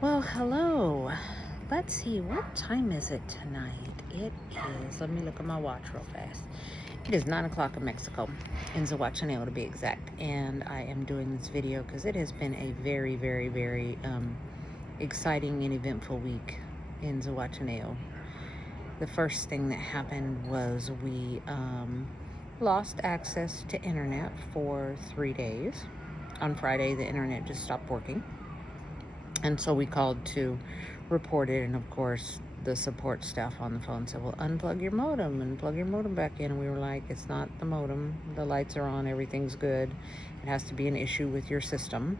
Well, hello. Let's see, what time is it tonight? It is, let me look at my watch real fast. It is 9 o'clock in Mexico, in Zihuatanejo to be exact. And I am doing this video because it has been a very, very, very exciting and eventful week in Zihuatanejo. The first thing that happened was we lost access to internet for 3 days. On Friday, the internet just stopped working. And so we called to report it, and of course, the support staff on the phone said, well, unplug your modem and plug your modem back in. And we were like, it's not the modem. The lights are on. Everything's good. It has to be an issue with your system.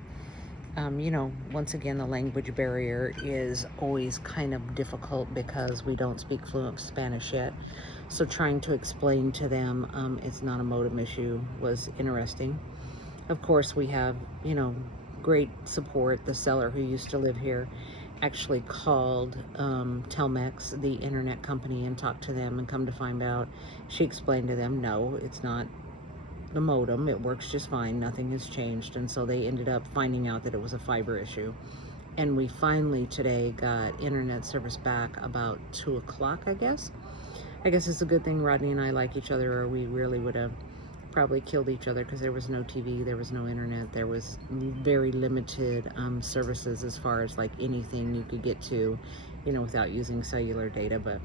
Once again, the language barrier is always kind of difficult because we don't speak fluent Spanish yet. So trying to explain to them it's not a modem issue was interesting. Of course, we have, great support. The seller who used to live here actually called Telmex, the internet company, and talked to them, and come to find out, she explained to them, no, it's not the modem. It works just fine. Nothing has changed. And so they ended up finding out that it was a fiber issue. And we finally today got internet service back about 2 o'clock, I guess. I guess it's a good thing Rodney and I like each other, or we really would have probably killed each other, because there was no TV, there was no internet, there was very limited services as far as like anything you could get to, without using cellular data. But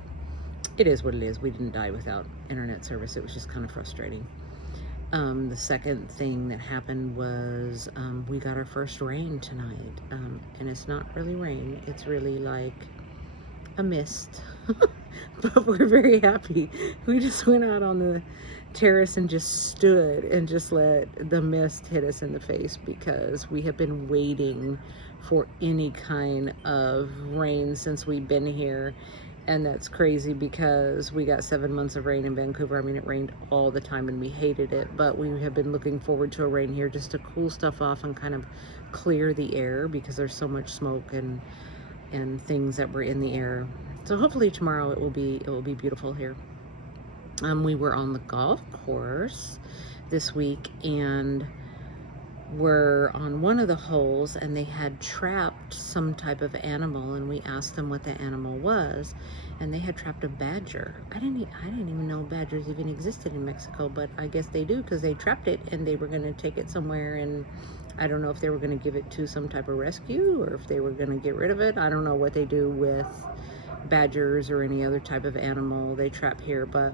it is what it is. We didn't die without internet service. It was just kind of frustrating. The second thing that happened was we got our first rain tonight, and it's not really rain, it's really like a mist. But we're very happy. We just went out on the terrace and just stood and just let the mist hit us in the face, because we have been waiting for any kind of rain since we've been here. And that's crazy because we got 7 months of rain in Vancouver. I mean, it rained all the time and we hated it, but we have been looking forward to a rain here just to cool stuff off and kind of clear the air, because there's so much smoke and things that were in the air. So hopefully tomorrow it will be beautiful here. We were on the golf course this week, and we're on one of the holes, and they had trapped some type of animal, and we asked them what the animal was, and they had trapped a badger. I didn't even know badgers even existed in Mexico, but I guess they do, because they trapped it and they were going to take it somewhere, and I don't know if they were going to give it to some type of rescue or if they were going to get rid of it. I don't know what they do with badgers or any other type of animal they trap here, but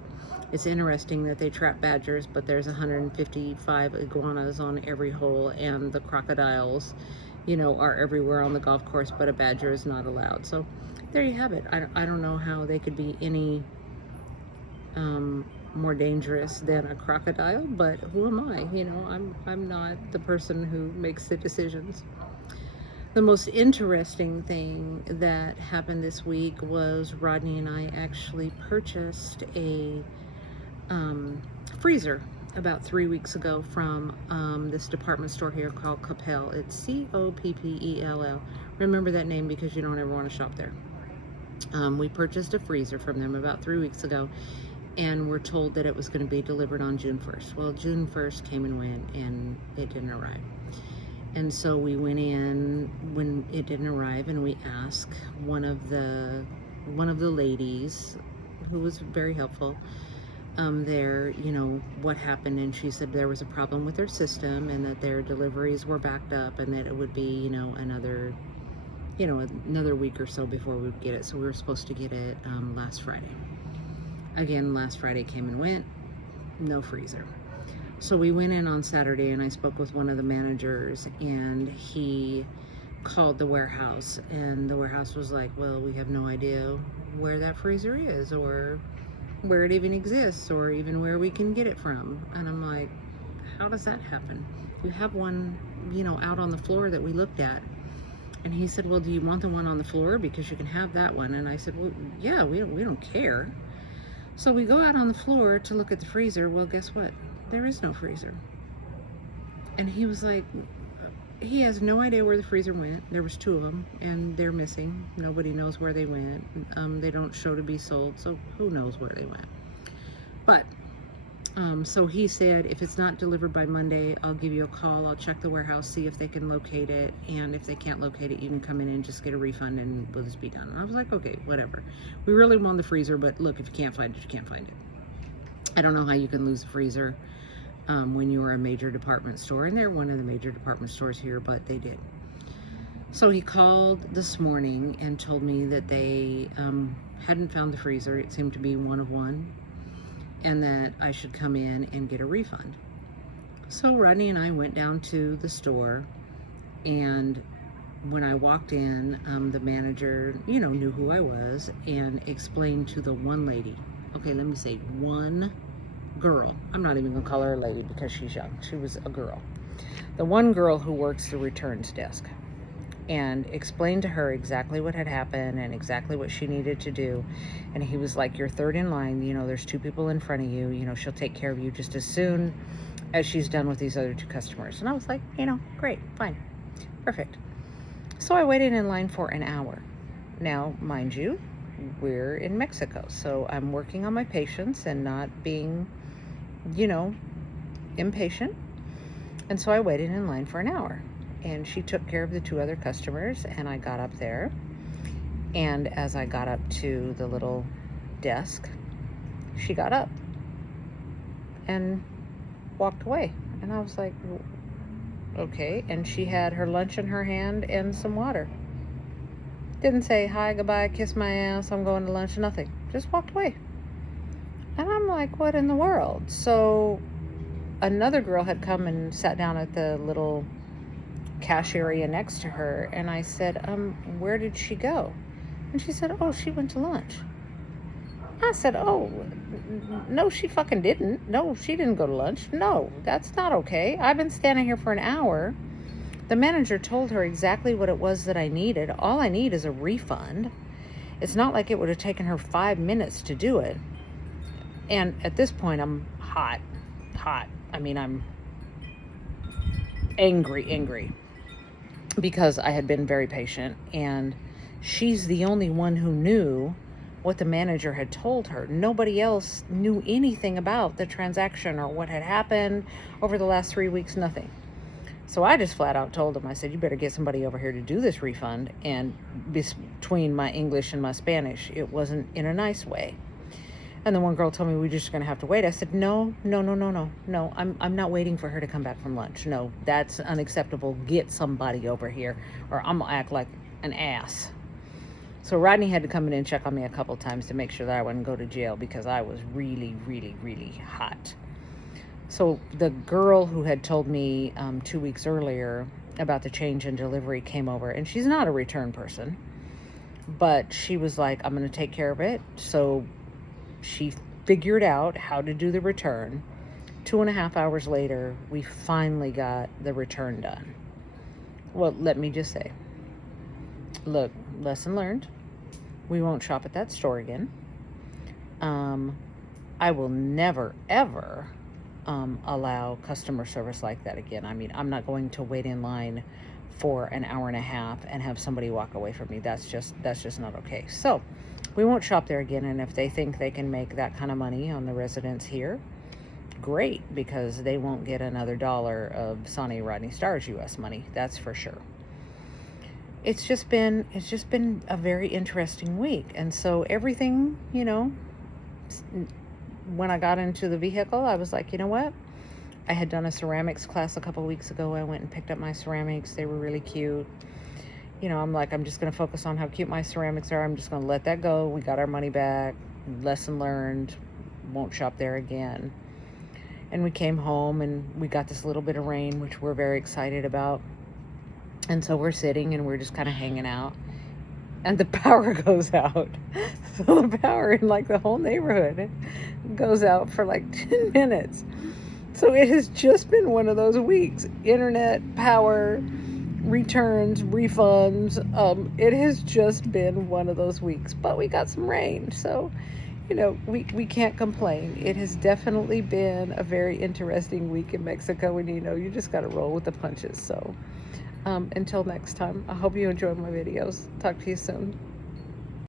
it's interesting that they trap badgers, but there's 155 iguanas on every hole, and the crocodiles, are everywhere on the golf course, but a badger is not allowed. So there you have it. I don't know how they could be any more dangerous than a crocodile, but who am I? I'm not the person who makes the decisions. The most interesting thing that happened this week was Rodney and I actually purchased a freezer about 3 weeks ago from this department store here called Coppell. It's Coppell. Remember that name because you don't ever want to shop there. We purchased a freezer from them about 3 weeks ago, and we're told that it was going to be delivered on June 1st. Well, June 1st came and went, and it didn't arrive. And so we went in when it didn't arrive, and we asked one of the ladies, who was very helpful there, what happened. And she said there was a problem with their system, and that their deliveries were backed up, and that it would be, another week or so before we would get it. So we were supposed to get it last Friday. Again, last Friday came and went, no freezer. So we went in on Saturday, and I spoke with one of the managers, and he called the warehouse, and the warehouse was like, well, we have no idea where that freezer is, or where it even exists, or even where we can get it from. And I'm like, how does that happen? You have one, out on the floor that we looked at. And he said, well, do you want the one on the floor? Because you can have that one. And I said, well, yeah, we don't care. So we go out on the floor to look at the freezer. Well, guess what? There is no freezer. And he was like, he has no idea where the freezer went. There was 2 of them, and they're missing. Nobody knows where they went. They don't show to be sold, so who knows where they went. But So he said, if it's not delivered by Monday, I'll give you a call. I'll check the warehouse, see if they can locate it. And if they can't locate it, you can come in and just get a refund and we'll just be done. And I was like, okay, whatever. We really want the freezer, but look, if you can't find it, you can't find it. I don't know how you can lose a freezer when you are a major department store. And they're one of the major department stores here, but they did. So he called this morning and told me that they hadn't found the freezer. It seemed to be one of one, and that I should come in and get a refund. So Rodney and I went down to the store, and when I walked in, the manager, knew who I was and explained to the one lady, okay, let me say one girl. I'm not even gonna call her a lady because she's young. She was a girl. The one girl who works the returns desk, and explained to her exactly what had happened and exactly what she needed to do. And he was like, you're third in line, there's 2 people in front of you, she'll take care of you just as soon as she's done with these other 2 customers. And I was like, great, fine, perfect. So I waited in line for an hour. Now, mind you, we're in Mexico, so I'm working on my patience and not being, impatient. And so I waited in line for an hour. And she took care of the 2 other customers, and I got up there. And as I got up to the little desk, she got up and walked away. And I was like, okay. And she had her lunch in her hand and some water. Didn't say hi, goodbye, kiss my ass, I'm going to lunch, nothing. Just walked away. And I'm like, what in the world? So another girl had come and sat down at the little cash area next to her, and I said, where did she go? And she said, oh, she went to lunch. I said, oh, no, she fucking didn't. No, she didn't go to lunch. No, that's not okay. I've been standing here for an hour. The manager told her exactly what it was that I needed. All I need is a refund. It's not like it would have taken her 5 minutes to do it. And at this point, I'm hot. I mean, I'm angry. Because I had been very patient, and she's the only one who knew what the manager had told her. Nobody else knew anything about the transaction or what had happened over the last 3 weeks, nothing. So I just flat out told him, I said, you better get somebody over here to do this refund. And between my English and my Spanish, it wasn't in a nice way. And the one girl told me, we're just going to have to wait. I said, no. I'm not waiting for her to come back from lunch. No, that's unacceptable. Get somebody over here or I'm going to act like an ass. So Rodney had to come in and check on me a couple times to make sure that I wouldn't go to jail because I was really, really, really hot. So the girl who had told me 2 weeks earlier about the change in delivery came over, and she's not a return person, but she was like, I'm going to take care of it. So she figured out how to do the return. 2.5 hours later, we finally got the return done. Well, let me just say, look, lesson learned. We won't shop at that store again. I will never, ever allow customer service like that again. I mean, I'm not going to wait in line for an hour and a half and have somebody walk away from me. That's just not okay. So we won't shop there again. And if they think they can make that kind of money on the residents here, great, because they won't get another dollar of Sonny Rodney Starr's U.S. money. That's for sure. It's just been a very interesting week. And so everything, when I got into the vehicle, I was like, you know what? I had done a ceramics class a couple weeks ago. I went and picked up my ceramics. They were really cute. I'm like, I'm just going to focus on how cute my ceramics are. I'm just going to let that go. We got our money back. Lesson learned. Won't shop there again. And we came home and we got this little bit of rain, which we're very excited about. And so we're sitting and we're just kind of hanging out. And the power goes out. So the power in like the whole neighborhood goes out for like 10 minutes. So it has just been one of those weeks. Internet, power, returns, refunds. It has just been one of those weeks. But we got some rain. So, we can't complain. It has definitely been a very interesting week in Mexico. And, you just got to roll with the punches. So until next time, I hope you enjoyed my videos. Talk to you soon.